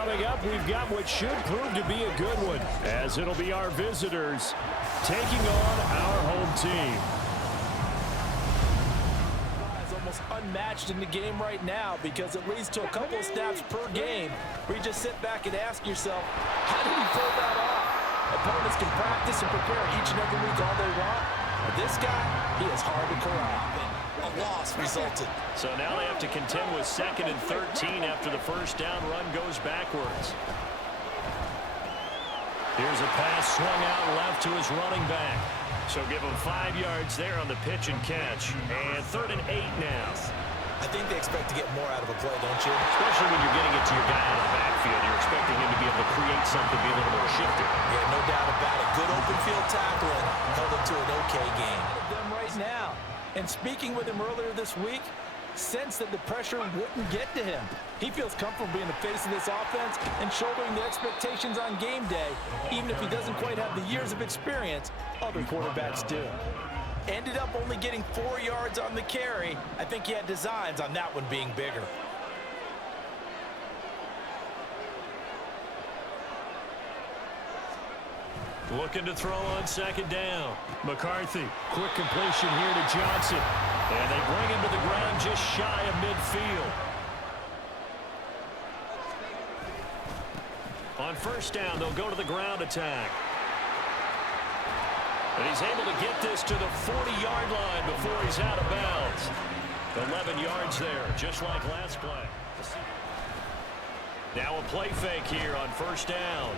coming up, we've got what should prove to be a good one, as it'll be our visitors taking on our home team. It's almost unmatched in the game right now because it leads to a couple of snaps per game where you just sit back and ask yourself, how did he pull that off? Opponents can practice and prepare each and every week all they want. But this guy, he is hard to corral. A loss resulted. So now they have to contend with 2nd and 13 after the first down run goes backwards. Here's a pass swung out left to his running back. So give him 5 yards there on the pitch and catch. And 3rd and 8 now. I think they expect to get more out of a play, don't you? Especially when you're getting it to your guy out of the backfield. You're expecting him to be able to create something, be a little more shifty. Yeah, no doubt about it. Good open field tackling held it to an okay game. Them right now. And speaking with him earlier this week, sensed that the pressure wouldn't get to him. He feels comfortable being the face of this offense and shouldering the expectations on game day, even if he doesn't quite have the years of experience other quarterbacks do. Ended up only getting 4 yards on the carry. I think he had designs on that one being bigger. Looking to throw on 2nd down. McCarthy, quick completion here to Johnson. And they bring him to the ground just shy of midfield. On 1st down, they'll go to the ground attack. And he's able to get this to the 40-yard line before he's out of bounds. 11 yards there, just like last play. Now a play fake here on 1st down.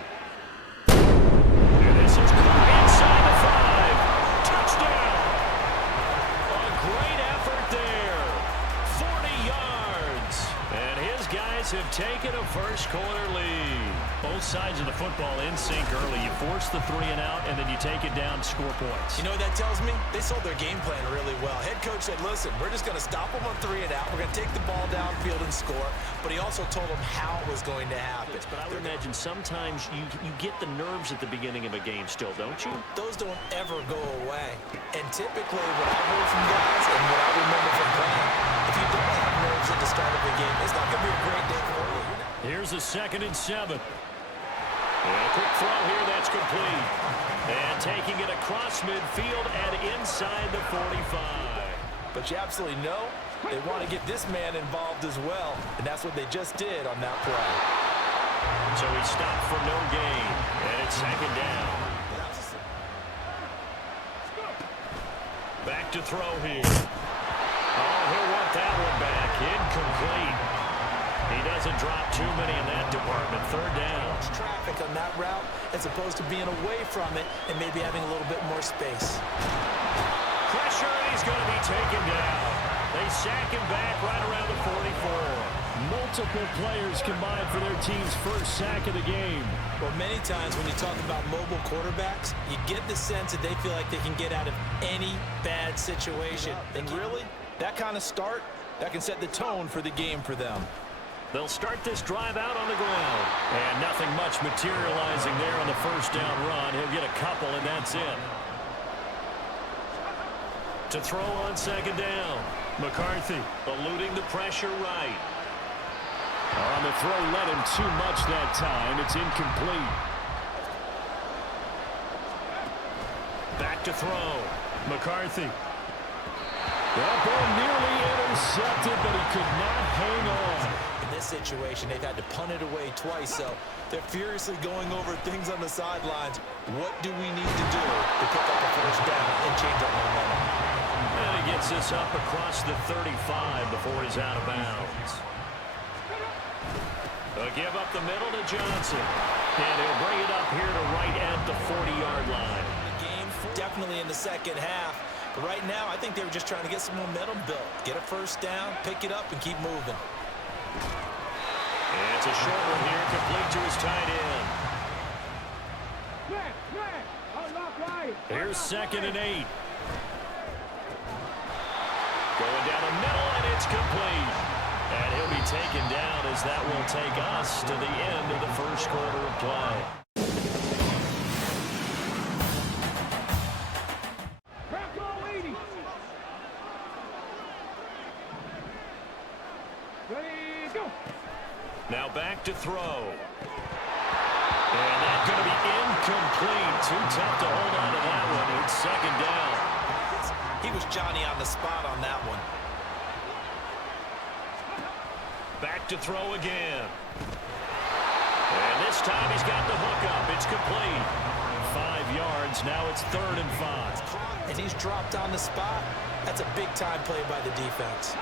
And this is inside the 5. Touchdown! A great effort there. 40 yards. And his guys have taken a first-quarter lead. Both sides of the football in sync early. You force the 3 and out, and then you take it down to score points. You know what that tells me? They sold their game plan really well. Head coach said, listen, we're just going to stop them on 3 and out. We're going to take the ball downfield and score. But he also told them how it was going to happen. But I would imagine sometimes you get the nerves at the beginning of a game still, don't you? Those don't ever go away. And typically what I heard from guys and what I remember from playing, if you don't have nerves at the start of the game, it's not going to be a great day for you. Here's a 2nd and 7. And a quick throw here, that's complete. And taking it across midfield and inside the 45. But you absolutely know they want to get this man involved as well. And that's what they just did on that play. So he stopped for no gain. And it's 2nd down. Back to throw here. Oh, he'll want that one back. Incomplete. He doesn't drop too many in that department. 3rd down. Traffic on that route as opposed to being away from it and maybe having a little bit more space. Pressure, and he's going to be taken down. They sack him back right around the 44. Multiple players combined for their team's first sack of the game. Well, many times when you talk about mobile quarterbacks, you get the sense that they feel like they can get out of any bad situation. And really, that kind of start, that can set the tone for the game for them. They'll start this drive out on the ground. And nothing much materializing there on the 1st down run. He'll get a couple, and that's it. To throw on 2nd down. McCarthy eluding the pressure right. On the throw, let him too much that time. It's incomplete. Back to throw. McCarthy. That ball nearly intercepted, but he could not hang on. In this situation, they've had to punt it away twice, so they're furiously going over things on the sidelines. What do we need to do to pick up a 1st down and change our momentum? And he gets this up across the 35 before he's out of bounds. A give up the middle to Johnson. And he'll bring it up here to right at the 40-yard line. The game definitely in the 2nd half. But right now, I think they were just trying to get some momentum built. Get a 1st down, pick it up, and keep moving. And it's a short one here, complete to his tight end. Here's 2nd and 8. Going down the middle, and it's complete. And he'll be taken down as that will take us to the end of the 1st quarter of play. Now back to throw. Incomplete. Too tough to hold on to that one. It's second down. He was Johnny on the spot on that one. Back to throw again. And this time he's got the hook up. It's complete. 5 yards. Now it's 3rd and 5. And he's dropped on the spot. That's a big-time play by the defense.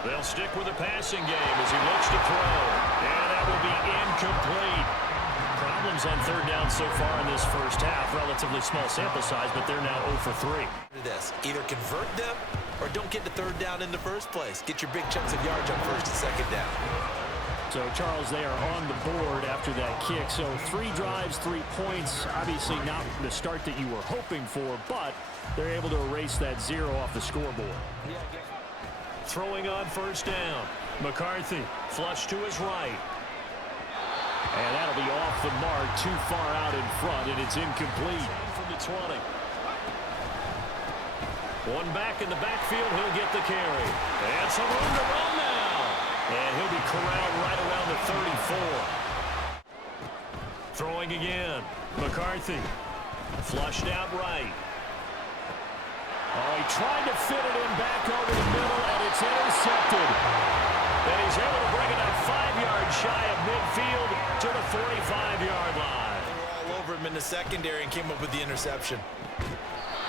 They'll stick with the passing game as he looks to throw. And that will be incomplete. Problems on 3rd down so far in this first half. Relatively small sample size, but they're now 0 for 3. This. Either convert them or don't get the 3rd down in the first place. Get your big chunks of yards on 1st and 2nd down. So, Charles, they are on the board after that kick. So 3 drives, 3 points. Obviously not the start that you were hoping for, but they're able to erase that 0 off the scoreboard. Throwing on 1st down. McCarthy flush to his right. And that'll be off the mark, too far out in front, and it's incomplete from the 20. One back in the backfield, he'll get the carry. And some room to run now. And he'll be corralled right around the 34. Throwing again. McCarthy. Flushed out right. Oh, he tried to fit it in back over the middle, and it's intercepted. And he's able to bring it up 5 yards shy of midfield to the 45-yard line. They were all over him in the secondary and came up with the interception.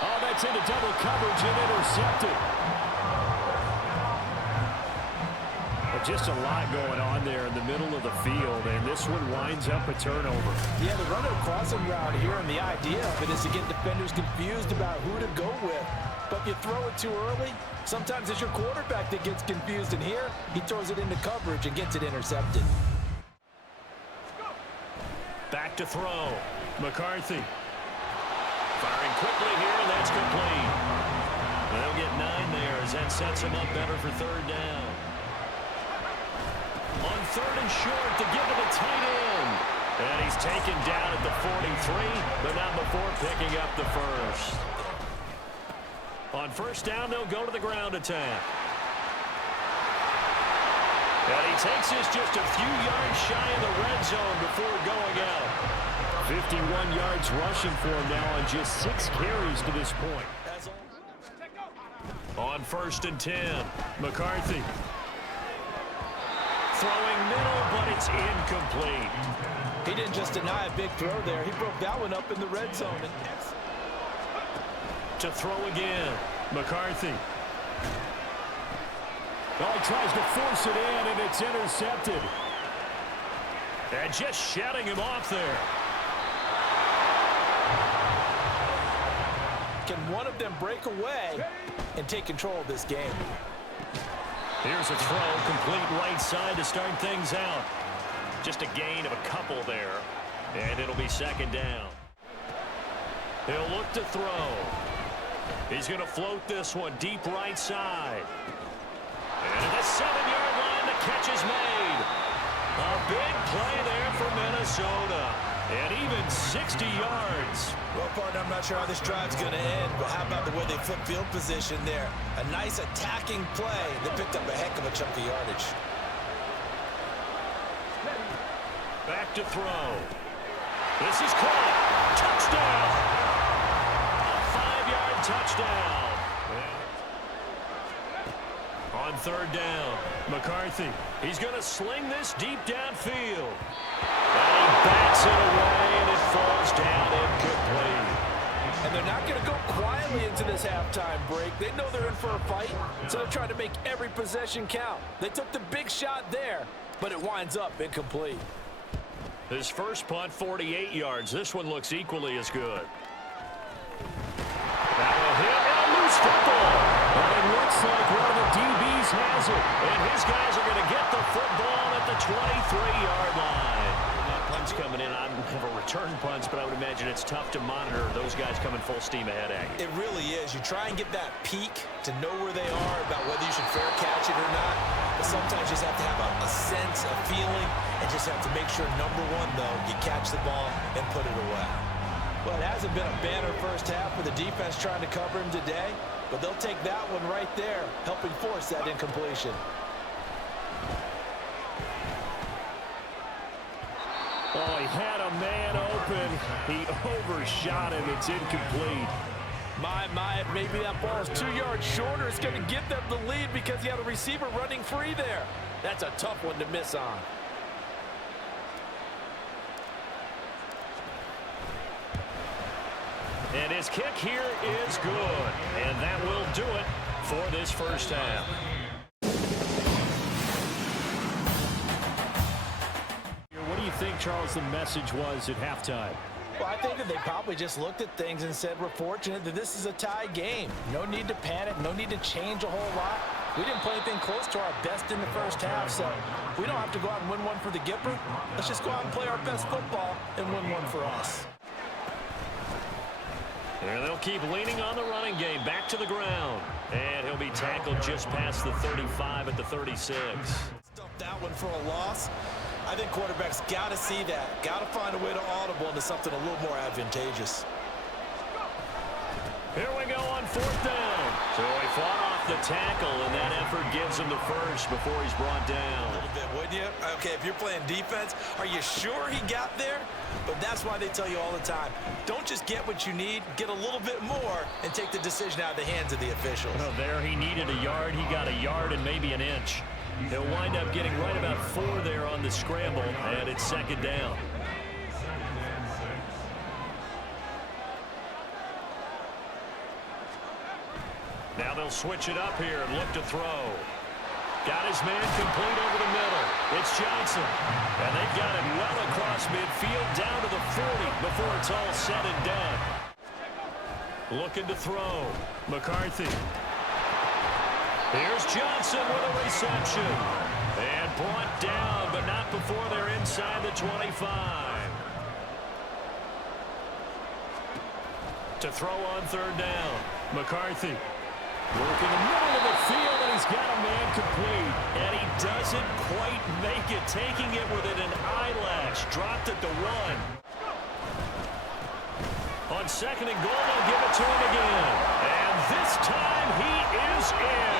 Oh, that's into double coverage and intercepted. But just a lot going on there in the middle of the field, and this one winds up a turnover. Yeah, the runner crossing route here, and the idea of it is to get defenders confused about who to go with. But if you throw it too early, sometimes it's your quarterback that gets confused, and here he throws it into coverage and gets it intercepted. Back to throw. McCarthy. Firing quickly here, and that's complete. They'll get 9 there as that sets him up better for 3rd down. On 3rd and short to give it a tight end. And he's taken down at the 43, but not before picking up the first. On 1st down, they'll go to the ground attack. And he takes this just a few yards shy of the red zone before going out. 51 yards rushing for him now on just 6 carries to this point. On 1st and 10, McCarthy. Throwing middle, but it's incomplete. He didn't just deny a big throw there. He broke that one up in the red zone. To throw again, McCarthy. Oh, he tries to force it in, and it's intercepted. And just shutting him off there. Can one of them break away and take control of this game? Here's a throw, complete right side to start things out. Just a gain of a couple there, and it'll be 2nd down. He'll look to throw. He's going to float this one deep right side. And at the 7-yard line, the catch is made. A big play there for Minnesota. And even 60 yards. Well, partner, I'm not sure how this drive's going to end, but how about the way they flip field position there? A nice attacking play. They picked up a heck of a chunk of yardage. Back to throw. This is caught. Touchdown. A 5-yard touchdown. On 3rd down, McCarthy. He's going to sling this deep downfield. And he bats it away, and it falls down incomplete. And they're not going to go quietly into this halftime break. They know they're in for a fight, so they're trying to make every possession count. They took the big shot there, but it winds up incomplete. His first punt, 48 yards. This one looks equally as good. That will hit and a loose football. And it looks like one of the DBs has it. And his guys are going to get the football at the 23-yard line. Punts coming in. I don't have a return punts, but I would imagine it's tough to monitor those guys coming full steam ahead at you. It really is. You try and get that peek to know where they are, about whether you should fair catch it or not. But sometimes you just have to have a sense, a feeling, and just have to make sure, number one, though, you catch the ball and put it away. Well, it hasn't been a banner first half with the defense trying to cover him today, but they'll take that one right there, helping force that incompletion. Oh, he he had a man open. He overshot him. It's incomplete. My, maybe that ball is 2 yards shorter. It's going to give them the lead because he had a receiver running free there. That's a tough one to miss on. And his kick here is good. And that will do it for this first half. What do you think, Charles, the message was at halftime? Well, I think that they probably just looked at things and said, we're fortunate that this is a tie game. No need to panic. No need to change a whole lot. We didn't play anything close to our best in the first half, so we don't have to go out and win one for the Gipper. Let's just go out and play our best football and win one for us. And they'll keep leaning on the running game. Back to the ground. And he'll be tackled just past the 35 at the 36. Stuffed that one for a loss. I think quarterbacks got to see that. Got to find a way to audible into something a little more advantageous. Here we go on fourth down. So he fought off the tackle, and that effort gives him the first before he's brought down. A little bit, wouldn't you? Okay, if you're playing defense, are you sure he got there? But that's why they tell you all the time, don't just get what you need, get a little bit more, and take the decision out of the hands of the officials. Oh, there he needed a yard. He got a yard and maybe an inch. He'll wind up getting right about 4 there on the scramble, and it's second down. Now they'll switch it up here and look to throw. Got his man complete over the middle. It's Johnson. And they've got him well across midfield down to the 40 before it's all said and done. Looking to throw. McCarthy. Here's Johnson with a reception. And brought down, but not before they're inside the 25. To throw on third down. McCarthy. Working the middle of the field, and he's got a man complete. And he doesn't quite make it, taking it within an eyelash. Dropped it to 1. On second and goal, they'll give it to him again. And this time he is in.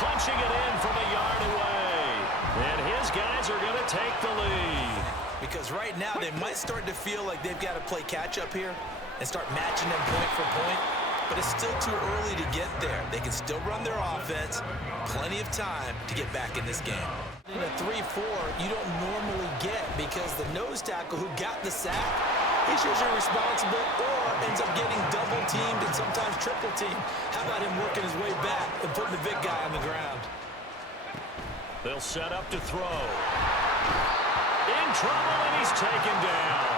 Punching it in from a yard away. And his guys are going to take the lead. Because right now they might start to feel like they've got to play catch-up here and start matching them point for point. But it's still too early to get there. They can still run their offense. Plenty of time to get back in this game. In a 3-4, you don't normally get because the nose tackle who got the sack, he's usually responsible or ends up getting double-teamed and sometimes triple-teamed. How about him working his way back and putting the big guy on the ground? They'll set up to throw. In trouble, and he's taken down.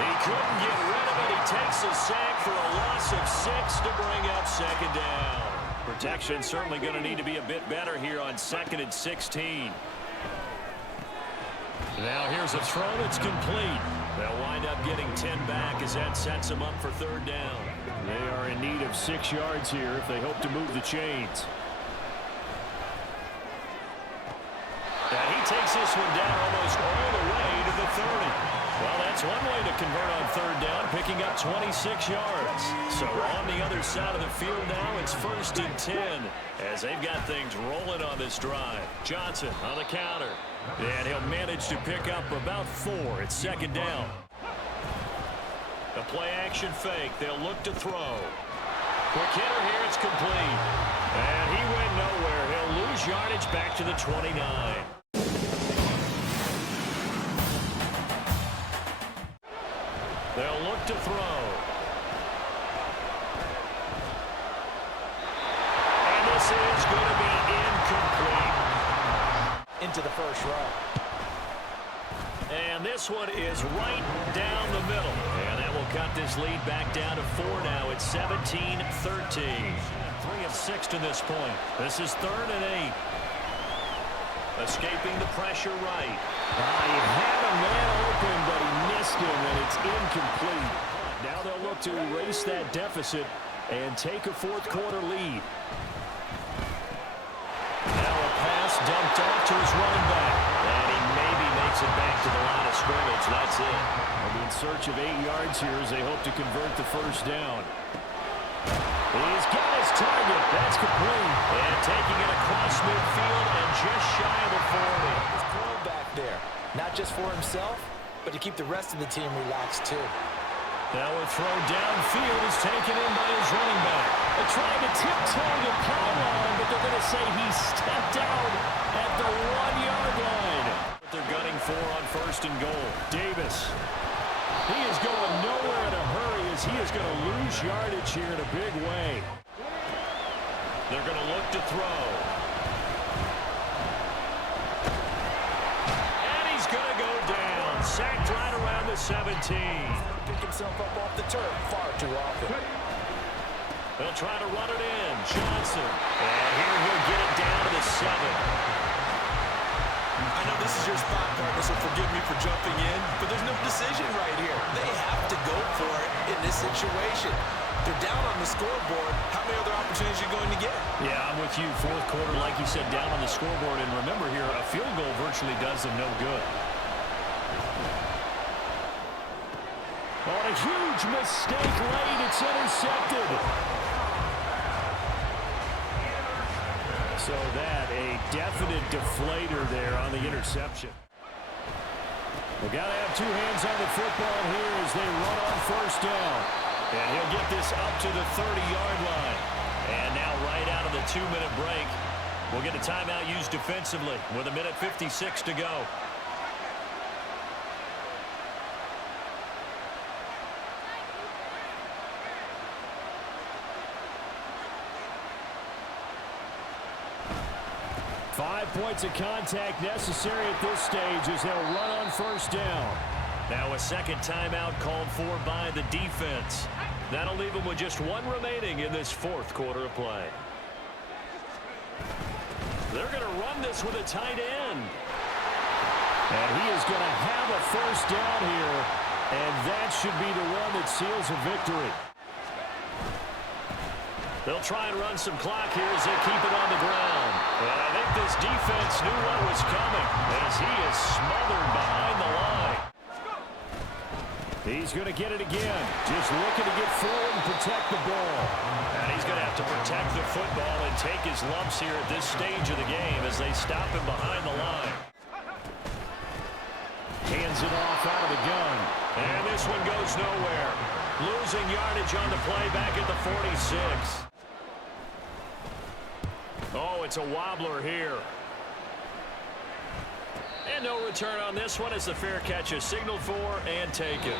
He couldn't get rid of it. He takes a sack for a loss of 6 to bring up second down. Protection certainly going to need to be a bit better here on 2nd and 16. Now here's a throw that's complete. They'll wind up getting 10 back as that sets them up for third down. They are in need of 6 yards here if they hope to move the chains. And he takes this one down almost all the way to the 30. Well, that's one way to convert on third down, picking up 26 yards. So on the other side of the field now, it's 1st and 10 as they've got things rolling on this drive. Johnson on the counter. And he'll manage to pick up about 4 at second down. The play action fake. They'll look to throw. Quick hitter here. It's complete. And he went nowhere. He'll lose yardage back to the 29. They'll look to throw. And this is going to be incomplete. Into the first row. And this one is right down the middle. And that will cut this lead back down to 4 now. It's 17-13. 3 of 6 to this point. This is 3rd and 8. Escaping the pressure right. He had a man open, but he missed him, and it's incomplete. Now they'll look to erase that deficit and take a 4th quarter lead. Now a pass dumped off to his running back. And he maybe makes it back to the line of scrimmage. That's it. They'll be in search of 8 yards here as they hope to convert the first down. He's got his target. That's complete. And taking it across midfield and just shy of the 40. His throw back there, not just for himself, but to keep the rest of the team relaxed too. Now a throw downfield is taken in by his running back. They're trying to tiptoe the pylon, but they're going to say he stepped out at the 1-yard line. They're gunning for on 1st and goal. Davis. He is going nowhere in a hurry as he is going to lose yardage here in a big way. They're going to look to throw. And he's going to go down. Sacked right around the 17. Pick himself up off the turf far too often. They'll try to run it in. Johnson. And here he'll get it down to the 7. I know this is your spot, partner, so forgive me for jumping in, but there's no decision right here. They have to go for it in this situation. They're down on the scoreboard. How many other opportunities are you going to get? Yeah, I'm with you. 4th quarter, like you said, down on the scoreboard. And remember here, a field goal virtually does them no good. On a huge mistake late, it's intercepted. So that, a definite deflator there on the interception. We've got to have 2 hands on the football here as they run on 1st down. And he'll get this up to the 30-yard line. And now right out of the 2-minute break, we'll get a timeout used defensively with 1:56 to go. Five points of contact necessary at this stage as they'll run on 1st down. Now a second timeout called for by the defense. That'll leave them with just 1 remaining in this 4th quarter of play. They're going to run this with a tight end. And he is going to have a 1st down here. And that should be the one that seals a victory. They'll try and run some clock here as they keep it on the ground. And I think this defense knew what was coming as he is smothered behind the line. He's going to get it again. Just looking to get forward and protect the ball. And he's going to have to protect the football and take his lumps here at this stage of the game as they stop him behind the line. Hands it off out of the gun. And this one goes nowhere. Losing yardage on the play back at the 46. Oh, it's a wobbler here. And no return on this one as the fair catch is signaled for and taken.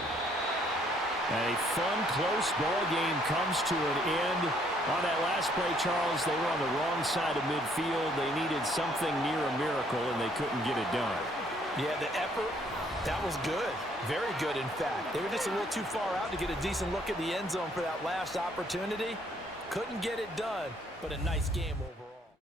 A fun, close ball game comes to an end. On that last play, Charles, they were on the wrong side of midfield. They needed something near a miracle, and they couldn't get it done. Yeah, the effort, that was good. Very good, in fact. They were just a little too far out to get a decent look at the end zone for that last opportunity. Couldn't get it done, but a nice game overall.